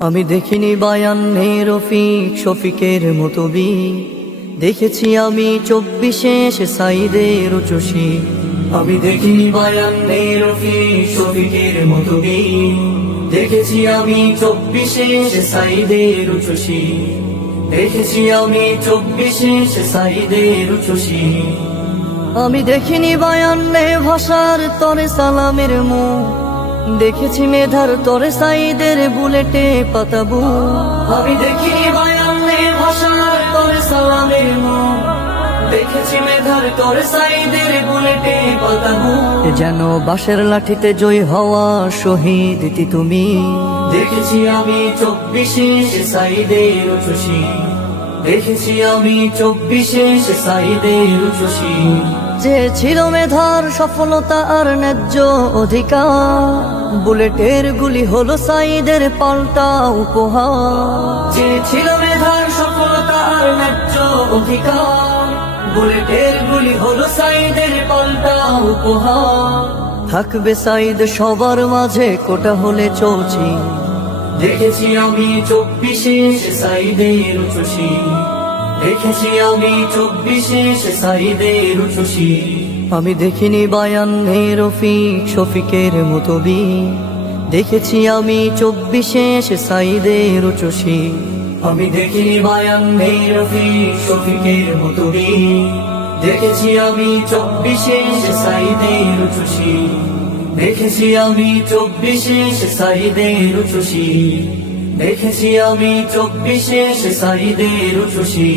আমি দেখিনি বায়ান্নে রফিক শফিকের মতবি, দেখেছি আমি 24-এ সাইদের উচুশি। আমি দেখিনি বায়ান্নে রফিক শফিকের মতবি, দেখেছি আমি 24-এ সাইদের উচুশি। দেখেছি আমি 24-এ সাইদের উচুশি। আমি দেখিনি বায়ান্নে ভাষার তরে সালামের মুখ, দেখেছি মেধার তরে সাইদের বুলেটে পাতাবু। আমি দেখিনি বায়ান্নে ভাষার তরে সালামের মুখ, দেখেছি মেধার তরে সাইদের বুলেটে পাতাবু। যেন বাঁশের লাঠিতে জয় হওয়া শহীদ তুমি, দেখেছি আমি 24-এ সাইদের উচুশি। দেখেছি আমি 24-এ সাইদের উচুশি। যে ছিল মেধার সফলতা আর ন্যায্য অধিকার, বুলেটের গুলি হলো সাইদের পাল্টা উপহার। যে ছিল মেধার সফলতা আর ন্যায্য অধিকার, বুলেটের গুলি হলো সাইদের পাল্টা উপহার। থাকবে সাইদ সবার মাঝে কোটা হলে চৌচি, দেখেছি আমি 24-এ সাইদের উচুশি। দেখেছি আমি 24-এ সাইদের উচুশি। আমি দেখিনি বায়ান্নে রফিক শফিকের মতবি, দেখেছি আমি 24-এ সাইদের উচুশি। আমি দেখিনি বায়ান্নে রফিক শফিকের মতবি, দেখেছি আমি 24-এ সাইদের উচুশি। দেখেছি আমি 24-এ সাইদের উচুশি। দেখেছি আমি 24-এ সাইদের উচুশি।